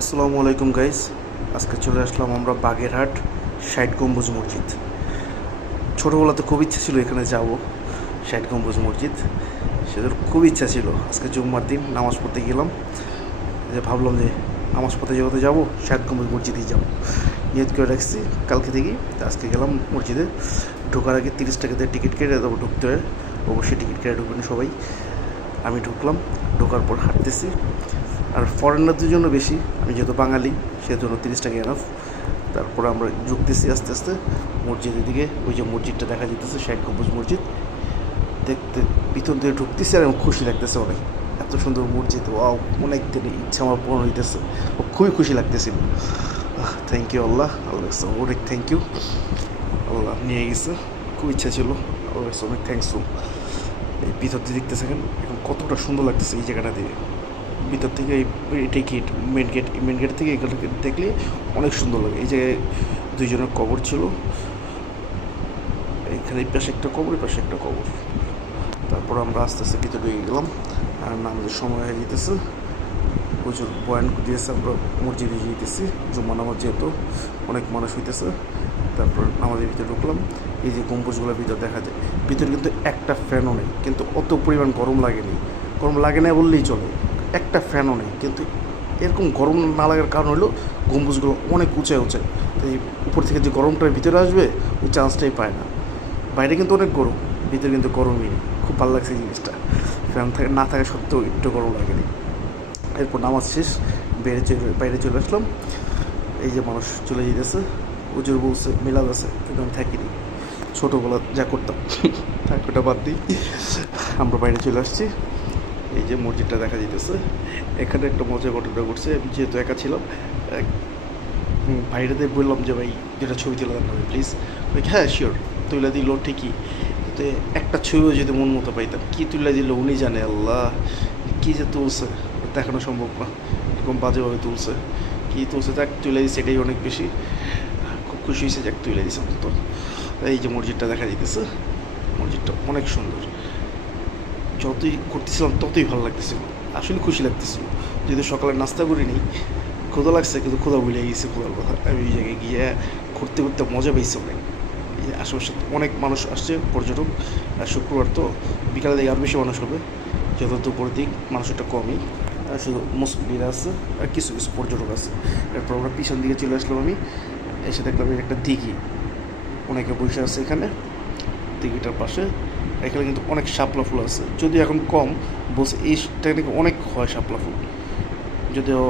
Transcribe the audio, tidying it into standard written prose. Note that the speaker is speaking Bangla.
আসসালামু আলাইকুম গাইস। আজকে চলে আসলাম আমরা বাগেরহাট ৬০ গম্বুজ মসজিদ। ছোটোবেলাতে খুব ইচ্ছা ছিল এখানে যাব, ৬০ গম্বুজ মসজিদ। সেটার খুব ইচ্ছা ছিল। আজকে জুম্মার দিন নামাজ পড়তে গেলাম, যে ভাবলাম যে নামাজ পড়তে যেহেতু যাবো ৬০ গম্বুজ মসজিদেই যাব, নিয়ত করে রাখছি কালকে থেকেই। আজকে গেলাম মসজিদে। ঢোকার আগে ৩০ টাকা দিয়ে টিকিট কেটে তারপর ঢুকতে হয়, অবশ্যই টিকিট কেটে ঢুকবেন সবাই। আমি ঢুকলাম, ঢোকার পর হাঁটতেছি। আর ফরেনারদের জন্য বেশি, আমি যেহেতু বাঙালি সেজন্য ৩০ টাকা এনাফ। তারপর আমরা ঢুকতেছি আস্তে আস্তে মসজিদের দিকে। ওই যে মসজিদটা দেখা যেতেছে ৬০ গম্বুজ মসজিদ, দেখতে ভিতর দিয়ে ঢুকতেছি আর আমার খুশি লাগতেছে অনেক। এত সুন্দর মসজিদ, ওয়াও! অনেক দিন ইচ্ছা আমার পূরণ হইতেছে, খুবই খুশি লাগতেছিল। থ্যাংক ইউ আল্লাহ, আল্লাহ অনেক থ্যাংক ইউ। আল্লাহ নিয়ে গেছে, খুব ইচ্ছা ছিল। আল্লাহ অনেক থ্যাংকসফুল। এই ভিতর দিয়ে দেখতেছে এখন কতটা সুন্দর লাগতেছে এই জায়গাটা দিয়ে। ভিতর থেকে এটাই গেট, মেন গেট থেকে এগুলো দেখলে অনেক সুন্দর লাগে। এই জায়গায় দুইজনের কবর ছিল, এখানে এই পাশে একটা কবর, এই পাশে একটা কবর। তারপর আমরা আস্তে আস্তে ভিতরে ঢুকে গেলাম, আর নামাজের সময় হয়ে যেতেছে। প্রচুর বয়ান দিয়েছে, আমরা মসজিদে যেতেছি জুম্মা নামাজ, যেহেতু অনেক মানুষ হইতেছে। তারপর নামাজের ভিতরে ঢুকলাম। এই যে গম্বুজগুলোর ভিতর দেখা যায়, ভিতরে কিন্তু একটা ফ্যানও নেই, কিন্তু অত পরিমাণ গরম লাগেনি। গরম লাগে না বললেই চলে, একটা ফ্যানও নেই। কিন্তু এরকম গরম না লাগার কারণ হলো গম্বুজগুলো অনেক উঁচায় উঁচায়, তো এই উপর থেকে যে গরমটা ভিতরে আসবে ওই চান্সটাই পায় না। বাইরে কিন্তু অনেক গরম, ভিতরে কিন্তু গরমই নেই। খুব ভালো লাগছে এই জিনিসটা। ফ্যান থাকে না থাকা সত্ত্বেও একটু গরম লাগেনি। এরপর নামাজ শেষ, বাইরে চলে আসলাম। এই যে মানুষ চলে যেতেছে, হুজুর বলছে মিলাদ আছে, কিন্তু আমি থাকিনি। ছোটোবেলা যা করতাম থাক, ওটা বাদ দিই। আমরা বাইরে চলে আসছি। এই যে মসজিদটা দেখা যেতেছে। এখানে একটা মজার ঘটনা ঘটছে। আমি যেহেতু একা ছিলাম, বাইরেতে বললাম যে ভাই যেটা ছবি তুলে দেন না প্লিজ। ওই হ্যাঁ শিওর, তুলে দিল ঠিকই, কিন্তু একটা ছবিও যদি মন মতো পাইতাম। কী তুলে দিল উনি জানে, আল্লাহ! কী যে তুলছে দেখানো সম্ভব না, এরকম বাজেভাবে তুলছে। কী তুলছে, যাক তুলে দিচ্ছে, এটাই অনেক বেশি। খুব খুশি হয়েছে, যাক তুলে দিচ্ছে অন্তত। এই যে মসজিদটা দেখা যেতেছে, মসজিদটা অনেক সুন্দর। যতই করতেছিলাম ততই ভালো লাগতেছিল, আসলে খুশি লাগতেছিল। যদি সকালে নাস্তা করি নেই, ক্ষুধা লাগছে, কিন্তু ক্ষুধা ভুলে গেছি ক্ষুধার কথা। আমি ওই জায়গায় গিয়ে ঘুরতে ঘুরতে মজা পেয়েছি অনেক। এই যে আশেপাশে অনেক মানুষ আসছে, পর্যটক। আর শুক্রবার তো বিকালের দিকে আরও বেশি মানুষ হবে, যত দুপুরের দিক মানুষ একটা কমই। আর শুধু মুসলিমরা আছে আর কিছু কিছু পর্যটক আছে। এরপর আমরা পিছন দিকে চলে আসলাম। আমি এসে দেখলাম একটা দিঘি, অনেকে বসে আছে এখানে দিঘিটার পাশে। এখানে কিন্তু অনেক শাপলা ফুল আছে, যদিও এখন কম, বলছে এই টাইমে অনেক হয় শাপলা ফুল, যদিও